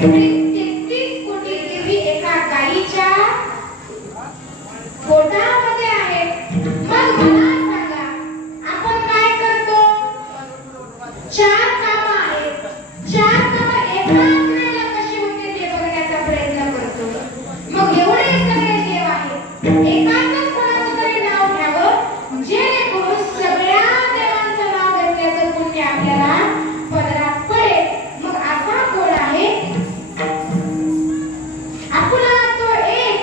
33 कोटी देवी एका गाईच्या पोटामध्ये आहेत. मग मला सांगा, आपण काय करतो? 4 कामं आहेत. 4 कामं एकाच वेळेला कशी होते ते बघण्याचा प्रयत्न करतो. मग एवढे सगळे देव आहेत, एकाच कोणाचं तरी नाव घ्यावं जेणेकरून सगळ्या देवांचं नाव घेतल्याचं पुण्य आपल्याला पदरात पडेल. मग असा कोण आहे? आपला तो एक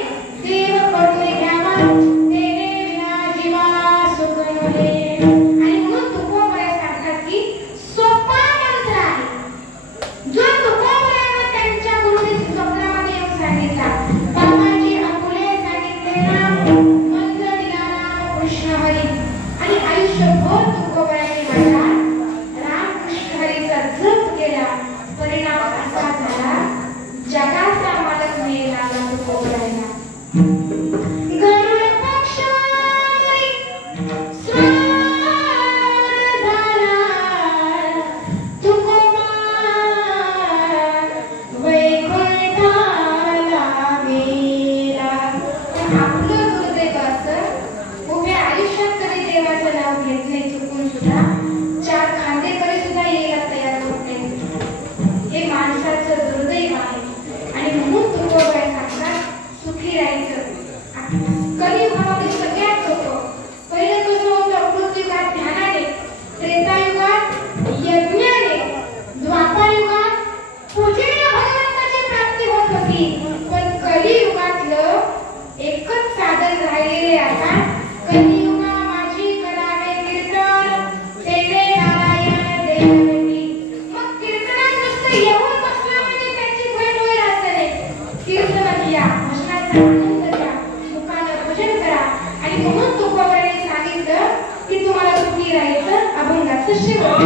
देव करून घ्यावा, तेने विना जीवा सुख नये. आणि म्हणून तुकोबराय सांगतात की सोपा मंत्र आहे, जो तुकोबरायांना त्यांच्या गुरुने स्वप्नामध्ये येऊन सांगितला. बाबाजी आपुले सांगितले ना मंत्र दिला राम कृष्ण हरी. आणि आयुष्यभर तुकोबरायांनी म्हणला राम कृष्ण हरीचा जप केला. परिणाम असा झाला, जगाचा मालक मिळाला तुकोबरायांना. गरुड पक्षावरी स्वार झाला तुकोबा, वैकुंठाला गेला. आपलं दुर्दैव असं उभ्या आयुष्यात कधी देवाचं नाव घेत नाही, चुकून सुद्धा 4 खांदेकरी सुद्धा यायला तयार होत नाही. हे माणसाचं दुर्दैव आहे. आणि म्हणून तुकोबराय सांगतात सुखी राहायचं. कलियुगामध्ये सगळ्यात सोपं. पहिलं कसं होतं? कृतयुगात ध्यानाने, त्रेतायुगात यज्ञाने, द्वापारयुगात पूजेने भगवंताची प्राप्ती होत होती. पण कलियुगातलं एकच साधन राहिलेले आता. कलियुगा माझी करावे कीर्तन, तेरे नारायण देवकी. मग कीर्तनात नुसतं येऊन बसलं म्हणजे त्याची भेट होईल असं नाही. कीर्तनात या, भजनाचा आनंद घ्या, मुखानं भजन करा. आणि म्हणून तुकोबरायांनी सांगितलं की तुम्हाला सुखी राहायचं, अभंगाचं शेवट.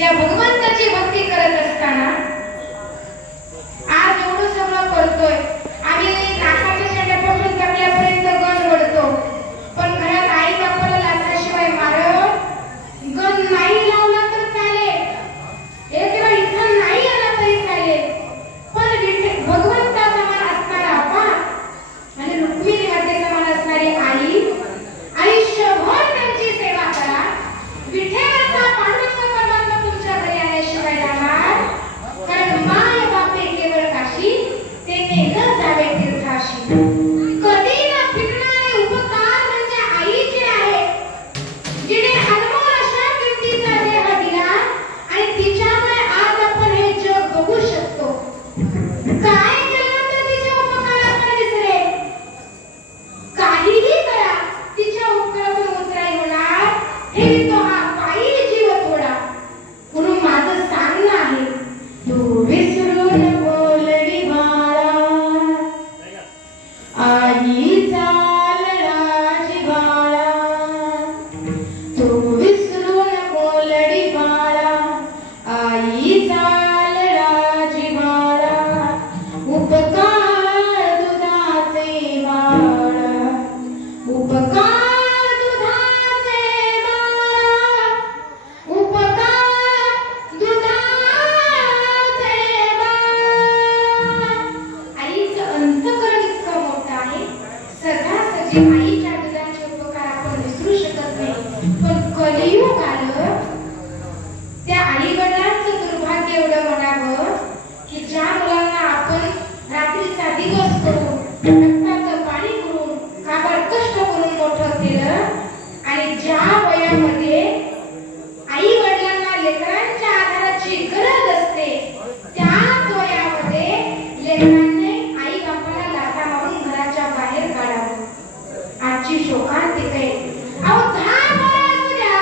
या भगवंताची भक्ती करत असताना आज एवढं सगळं करतोय. आम्ही नाकाच्या शेंड्यापासून टकल्यापर्यंत गण ओढतो, पण घरात आई बापाला लाथाशिवाय मारत गण नाही लावला तर चालेल, एक वेळ इथं नाही आला तरी चालेल, पण भगवंता समान असणारा आपा आणि रुक्मिणी मध्ये उपकाराशी. कधी न फिटणारे उपकार म्हणजे आईचे आहे, जिने अनमोल अशा किमतीचा देह दिला आणि तिच्यामुळे आज आपण हे जग बघू शकतो. काय केलं तर तिचे उपकार आपण विसरे. काहीही करा, तिच्या उपकारातून उतराई होणार. हे तो हा पायी जीव थोडा. म्हणून माझं सांगणं आहे, तू विसरू नको लडी बाळा, आईचा लळाची बाळा. तू विसरू नको लडी बाळा, आईचा लळाची बाळा. उपकार दुधाचे बाळा, उपकार दुधाचे बाळा, उपकार दुधाचे बाळा. आईचं अंतःकरण इतकं मोठं आहे. सदासजी आईच्या दुधाचे उपकार आपण विसरू शकत नाही. पण कलियुग आलं, त्या आई वडिलांचं दुर्भाग्य एवढं म्हणावं की ज्या मुलांना आपण रात्रीचा दिवस करून, रक्ताचं पाणी करून, काबाड कष्ट करून मोठं केलं आणि ज्या वयामध्ये आई वडिलांना लेकरांच्या आधाराची गरज असते, त्याच वयामध्ये लेकरांनी आई बापाला लाथा मारून घराच्या बाहेर काढावं. आजची शोकांतिका आहे. अहो 10 पोरं असू द्या,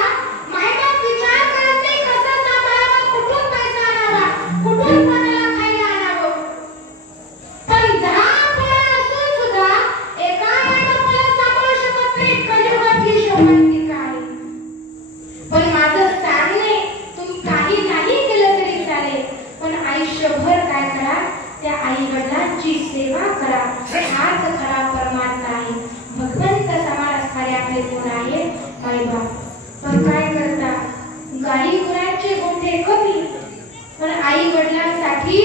मायबाप विचार करत नाही कसं सांभाळावं, कुठून पैसा आणावा, कुठून कोणाला खायला आणावं. पण 10 पोरं असून सुद्धा एका मायबापाला सांभाळू शकत नाही. कलियुगाची शोकांतिका आहे. पण माझं सांगणे, तुम्ही काही नाही केलं तरी चालेल, पण आयुष्यभर काय करा, त्या आई वडिलांची सेवा करा. हाच खरा परमार्थ आहे. भगवंत समान असणारे आपले कोण आहे? मायबाप. पण काय करता, गाई गुरांचे गोठे कमी, पण आई वडिलांसाठी